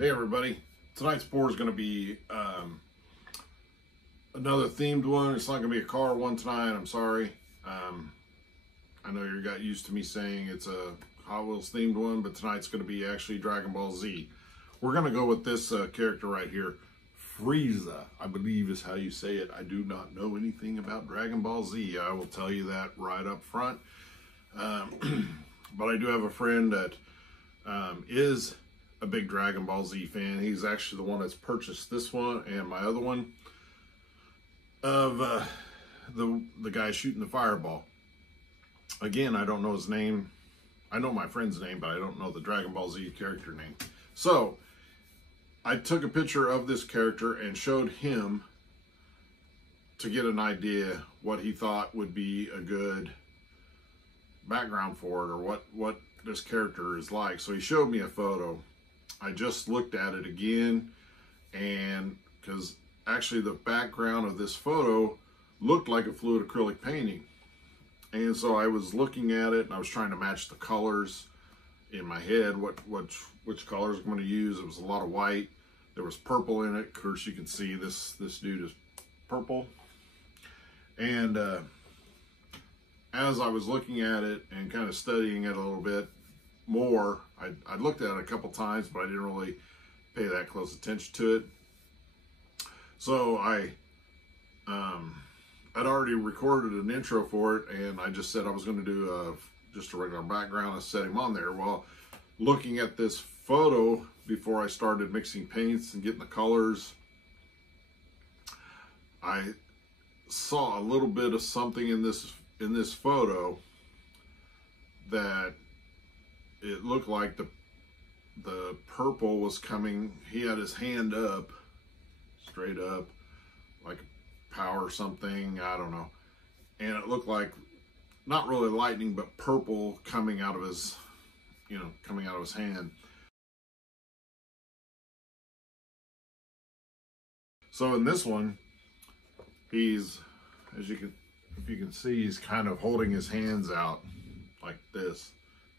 Hey everybody, tonight's pour is going to be another themed one. It's not going to be a car one tonight, I'm sorry. I know you got used to me saying it's a Hot Wheels themed one, but tonight's going to be actually Dragon Ball Z. We're going to go with this character right here, Frieza, I believe is how you say it. I do not know anything about Dragon Ball Z, I will tell you that right up front. But I do have a friend that is a big Dragon Ball Z fan. He's actually the one that's purchased this one and my other one of the guy shooting the fireball. Again, I don't know his name. I know my friend's name, but I don't know the Dragon Ball Z character name. So I took a picture of this character and showed him to get an idea what he thought would be a good background for it, or what this character is like. So he showed me a photo. I just looked at it again, and because actually the background of this photo looked like a fluid acrylic painting, and so I was looking at it and I was trying to match the colors in my head, which colors I'm going to use. It was a lot of white, there was purple in it. Of course you can see this dude is purple, and as I was looking at it and kind of studying it a little bit more, I looked at it a couple times, but I didn't really pay that close attention to it. So I'd already recorded an intro for it, and I just said I was going to do just a regular background and set him on there. Well, looking at this photo before I started mixing paints and getting the colors, I saw a little bit of something in this photo that it looked like the purple was coming. He had his hand up, straight up, like power or something, I don't know. And it looked like not really lightning, but purple coming out of his, coming out of his hand. So in this one, he's, if you can see, he's kind of holding his hands out like this,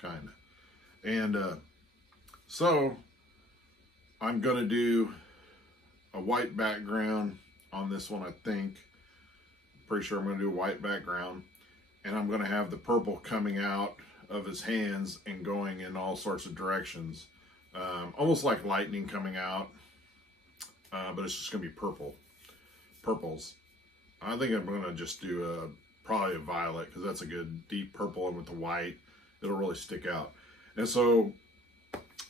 kind of. And so I'm gonna do a white background on this one, I think. Pretty sure I'm gonna do a white background, and I'm gonna have the purple coming out of his hands and going in all sorts of directions, almost like lightning coming out, but it's just gonna be purples. I think I'm gonna just do probably a violet, because that's a good deep purple, and with the white it'll really stick out. And so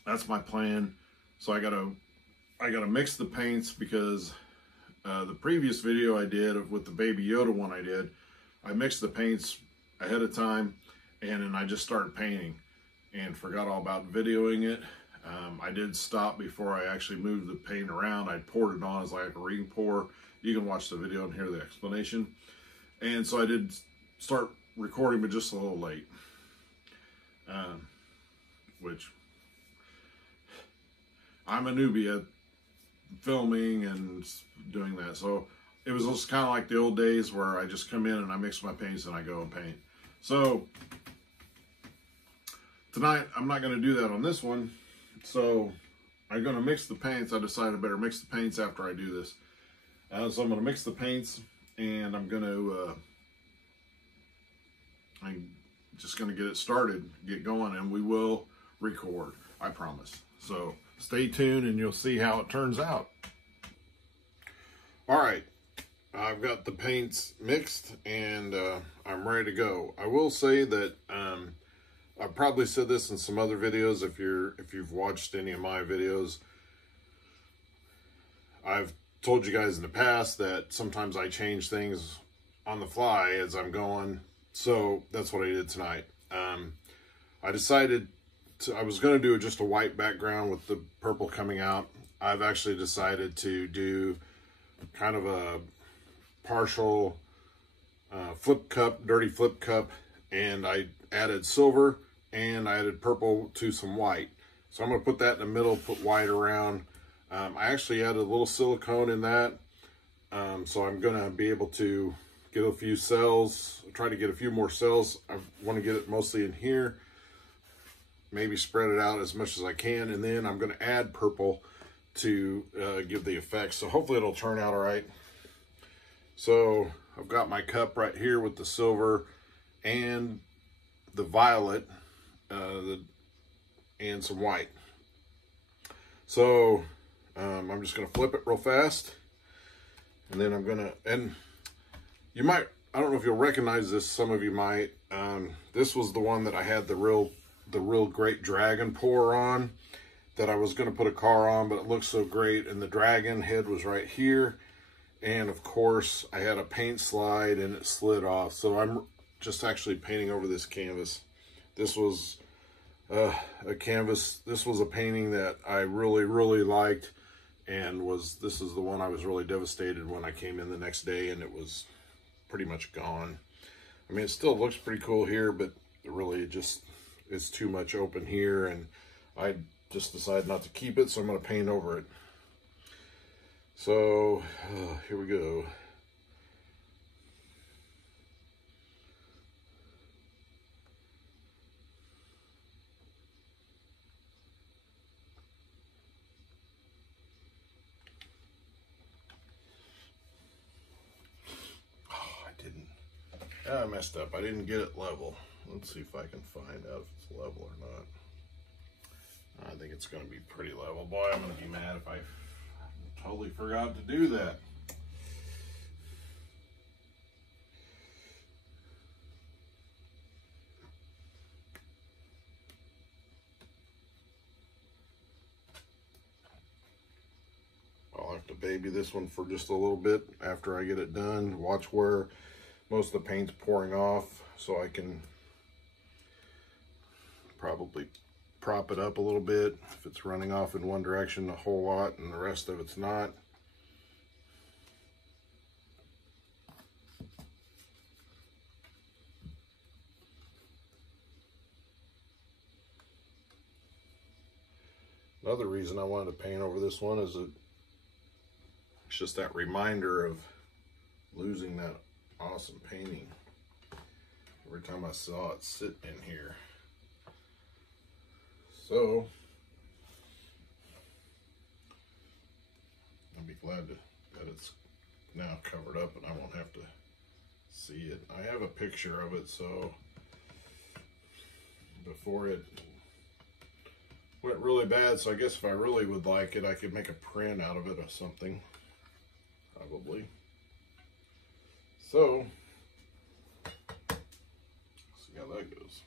that's my plan. So I gotta mix the paints, because the previous video I did with the Baby Yoda one I mixed the paints ahead of time, and then I just started painting and forgot all about videoing it. I did stop before I actually moved the paint around. I poured it on as like a ring pour. You can watch the video and hear the explanation. And so I did start recording, but just a little late. Which I'm a newbie at filming and doing that. So it was just kind of like the old days where I just come in and I mix my paints and I go and paint. So tonight I'm not going to do that on this one. So I'm going to mix the paints. I decided I better mix the paints after I do this. So I'm going to mix the paints, and I'm just going to get it started, get going, and we will record, I promise. So stay tuned and you'll see how it turns out. All right, I've got the paints mixed, and I'm ready to go. I will say that I've probably said this in some other videos. If you've watched any of my videos, I've told you guys in the past that sometimes I change things on the fly as I'm going. So that's what I did tonight. I decided I was going to do just a white background with the purple coming out. I've actually decided to do kind of a partial flip cup, dirty flip cup, and I added silver and I added purple to some white. So I'm going to put that in the middle, put white around. I actually added a little silicone in that, so I'm going to be able to get a few cells, try to get a few more cells. I want to get it mostly in here, maybe spread it out as much as I can, and then I'm going to add purple to give the effects. So hopefully it'll turn out all right. So I've got my cup right here with the silver and the violet and some white. So I'm just gonna flip it real fast, and then I'm gonna, and you might, I don't know if you'll recognize this, some of you might. This was the one that I had the real great dragon pour on, that I was gonna put a car on, but it looks so great, and the dragon head was right here. And of course I had a paint slide and it slid off. So I'm just actually painting over this canvas. This was a canvas. This was a painting that I really liked, and this is the one I was really devastated when I came in the next day and it was pretty much gone. I mean, it still looks pretty cool here, but it really just is too much open here, and I just decided not to keep it, so I'm going to paint over it. So here we go. I messed up. I didn't get it level. Let's see if I can find out if it's level or not. I think it's going to be pretty level. Boy, I'm going to be mad if I totally forgot to do that. I'll have to baby this one for just a little bit after I get it done. Watch where most of the paint's pouring off, so I can probably prop it up a little bit if it's running off in one direction a whole lot and the rest of it's not. Another reason I wanted to paint over this one is it's just that reminder of losing that awesome painting every time I saw it sit in here. So I'll be glad that it's now covered up and I won't have to see it. I have a picture of it, so before it went really bad, so I guess if I really would like it, I could make a print out of it or something, probably. So, see how that goes.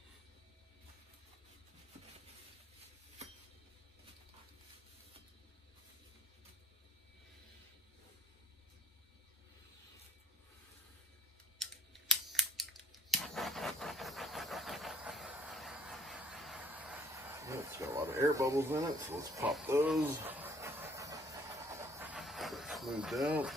It's got a lot of air bubbles in it, so let's pop those. Get it smoothed out.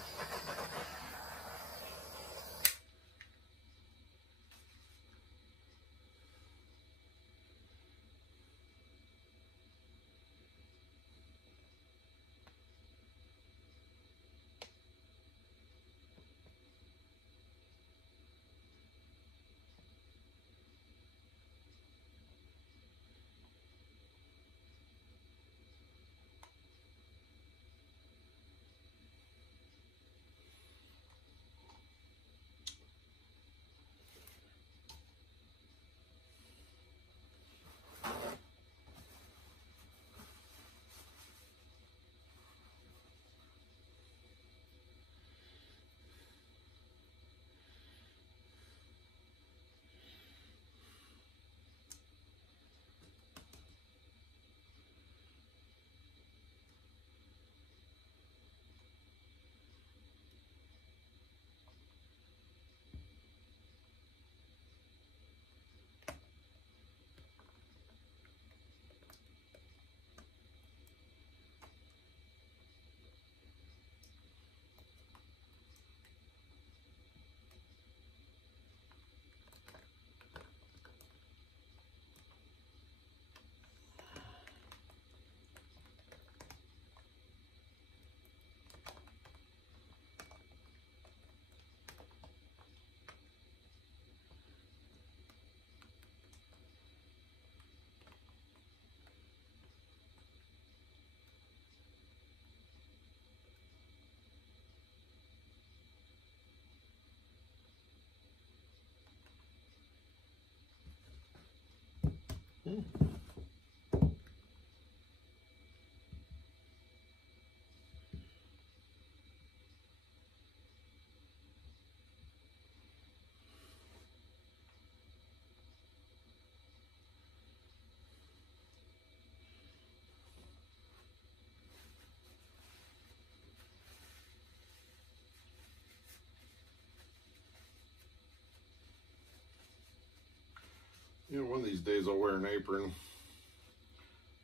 You know, one of these days I'll wear an apron.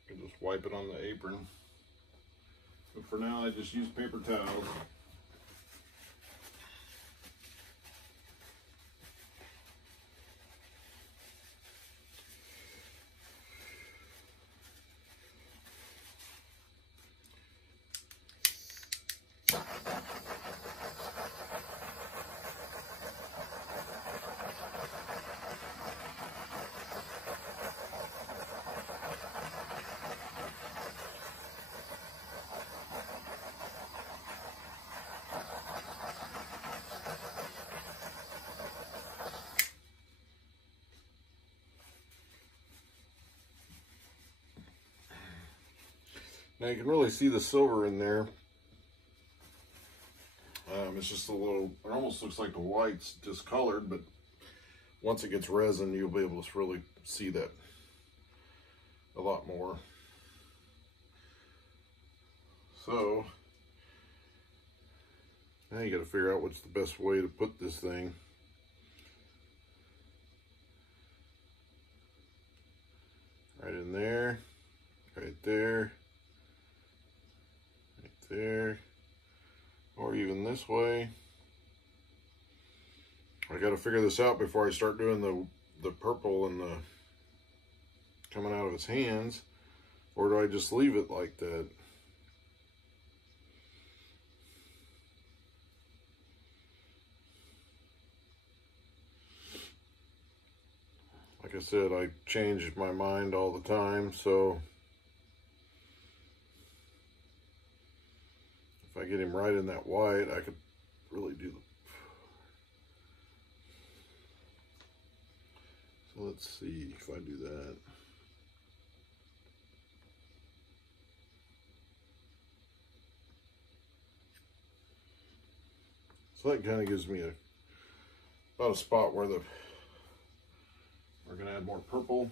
I can just wipe it on the apron. But for now, I just use paper towels. Now you can really see the silver in there. It's just a little, it almost looks like the white's discolored, but once it gets resin, you'll be able to really see that a lot more. So, now you got to figure out what's the best way to put this thing. Right in there, right there. There, or even this way. I got to figure this out before I start doing the purple and the coming out of his hands, or do I just leave it like that? Like I said, I change my mind all the time, so if I get him right in that white, I could really do the... So let's see if I do that. So that kind of gives me about a spot where we're going to add more purple.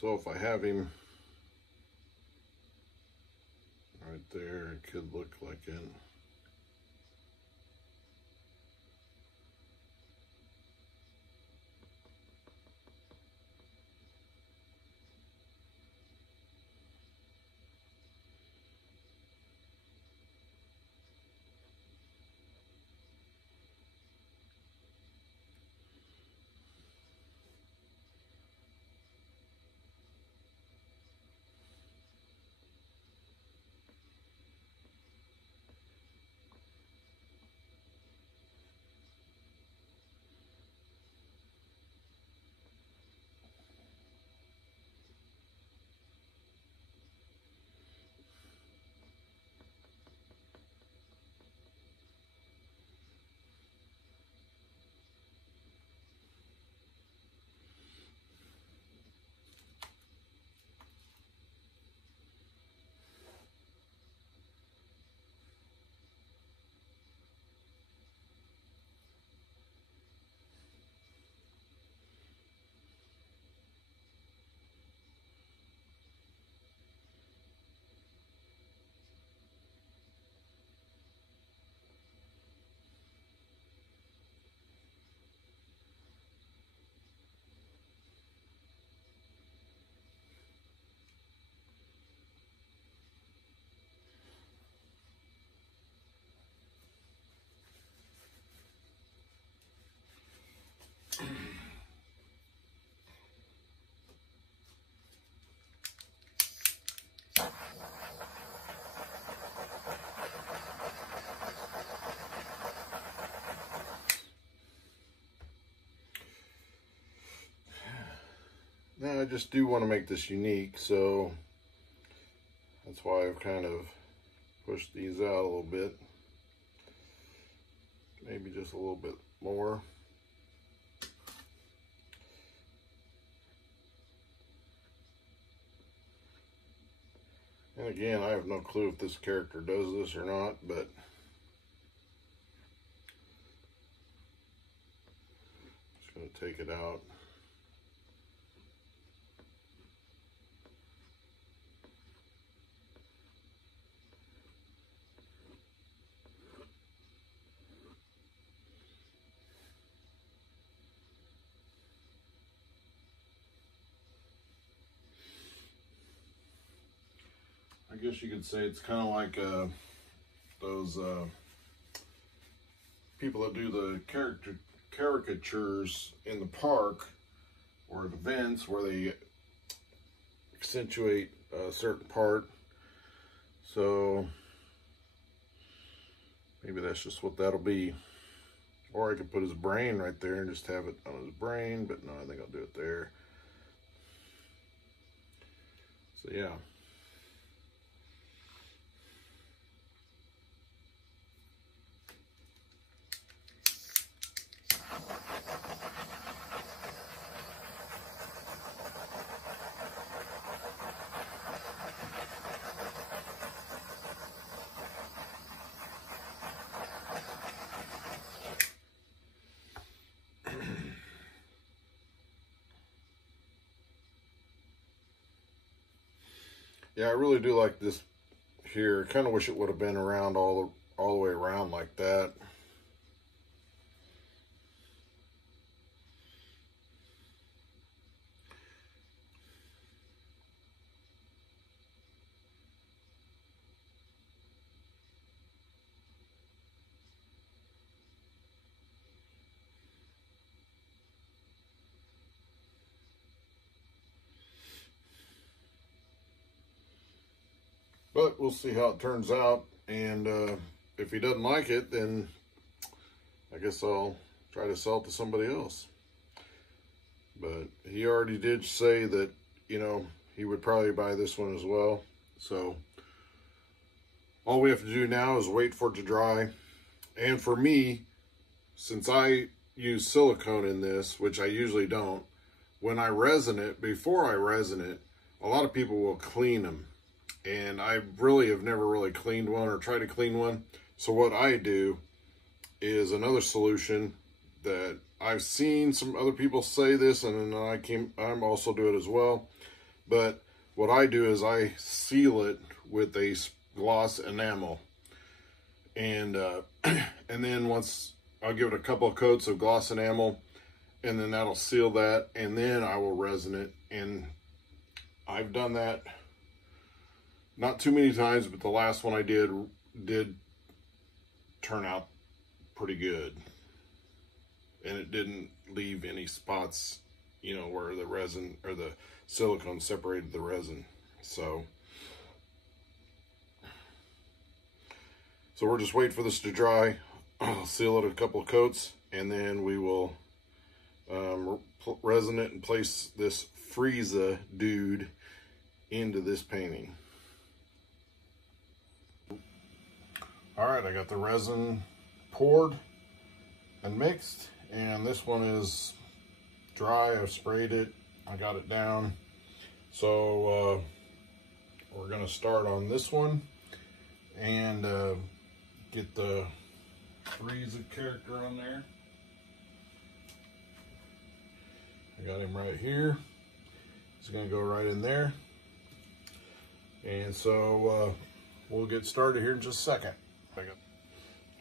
So if I have him right there, it could look like it. Now I just do want to make this unique, so that's why I've kind of pushed these out a little bit. Maybe just a little bit more. And again, I have no clue if this character does this or not, but just going to take it out. I guess you could say it's kind of like those people that do the caricatures in the park or at events where they accentuate a certain part. So maybe that's just what that'll be. Or I could put his brain right there and just have it on his brain, but no, I think I'll do it there. So yeah. Yeah, I really do like this here. Kind of wish it would have been around all the way around like that. But we'll see how it turns out, and if he doesn't like it, then I guess I'll try to sell it to somebody else. But he already did say that, you know, he would probably buy this one as well. So all we have to do now is wait for it to dry. And for me, since I use silicone in this, which I usually don't, when I resin it, before I resin it, a lot of people will clean them. And I really have never really cleaned one or tried to clean one. So what I do is another solution that I've seen some other people say this, and then I'm also do it as well. But what I do is I seal it with a gloss enamel. And and then once I'll give it a couple of coats of gloss enamel, and then that'll seal that, and then I will resin it. And I've done that not too many times, but the last one I did turn out pretty good. And it didn't leave any spots, you know, where the resin or the silicone separated the resin. So we're just waiting for this to dry. I'll seal it a couple of coats, and then we will resin it and place this Frieza dude into this painting. All right, I got the resin poured and mixed, and this one is dry. I've sprayed it, I got it down. So we're gonna start on this one and get the Frieza character on there. I got him right here. He's gonna go right in there. And so we'll get started here in just a second.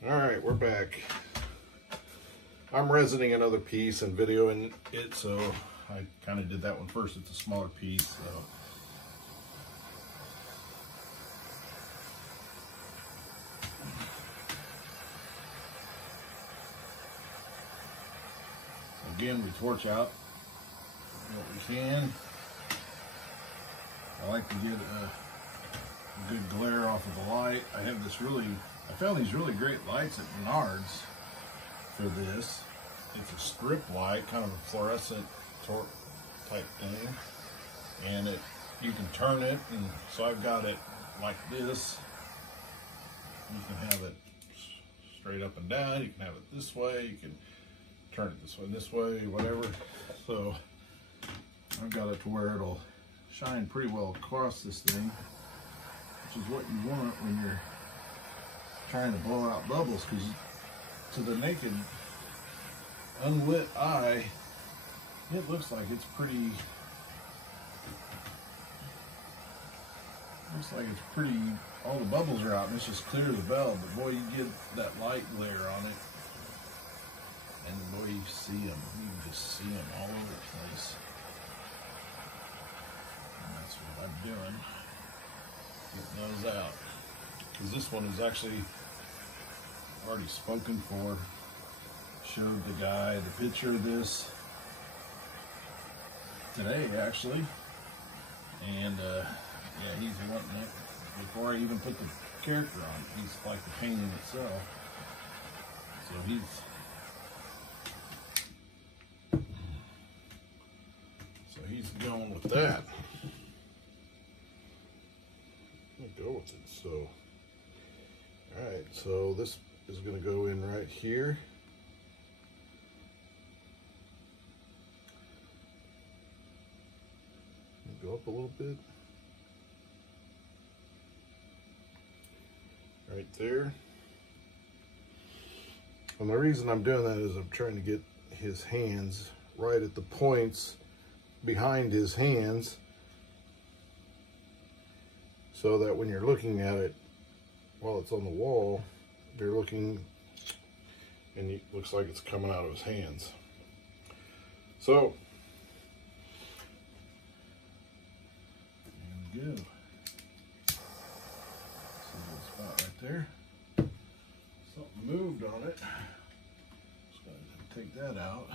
All right, we're back. I'm resining another piece and videoing it, so I kind of did that one first. It's a smaller piece, so. Again, we torch out what we can. I like to get a good glare off of the light. I found these really great lights at Menards for this. It's a strip light, kind of a fluorescent type thing. And you can turn it, and so I've got it like this. You can have it straight up and down, you can have it this way, you can turn it this way, whatever. So I've got it to where it'll shine pretty well across this thing, which is what you want when you're trying to blow out bubbles, because to the naked, unlit eye, it looks like it's pretty, all the bubbles are out and it's just clear as a bell, but boy, you get that light glare on it, and boy, you see them. You can just see them all over the place. And that's what I'm doing, getting those out. Because this one is actually already spoken for. Showed the guy the picture of this today, actually, and yeah, he's wanting it before I even put the character on. He's like the painting itself, so he's going with that. I'll go with it. So, all right, so this is going to go in right here. Go up a little bit. Right there. And the reason I'm doing that is I'm trying to get his hands right at the points behind his hands, so that when you're looking at it while it's on the wall, you're looking and it looks like it's coming out of his hands. So there we go. See that spot right there? Something moved on it. Just gotta take that out.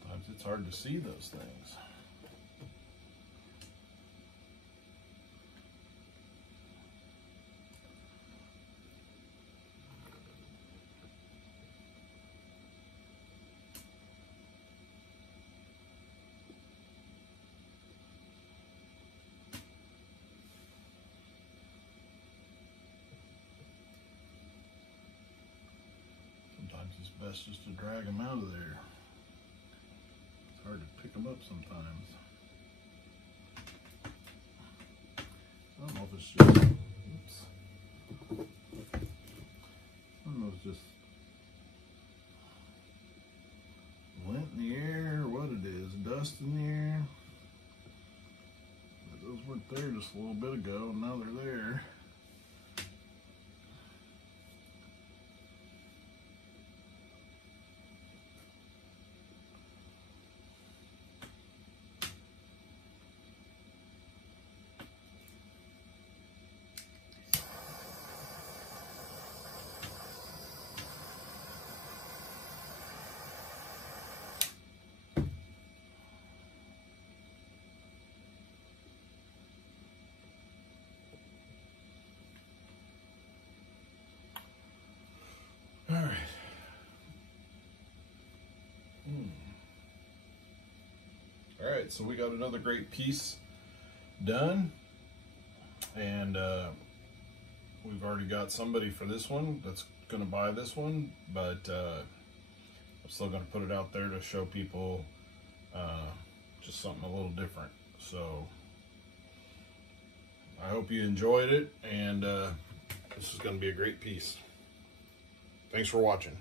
Sometimes it's hard to see those things. Sometimes it's best just to drag them out of there. It's hard to pick them up sometimes. I don't know if it's just, oops. I don't know if it's just lint in the air or what it is, dust in the air. But those weren't there just a little bit ago, and now they're there. All right. All right, so we got another great piece done, and we've already got somebody for this one that's going to buy this one, but I'm still going to put it out there to show people just something a little different. So I hope you enjoyed it, and this is going to be a great piece. Thanks for watching.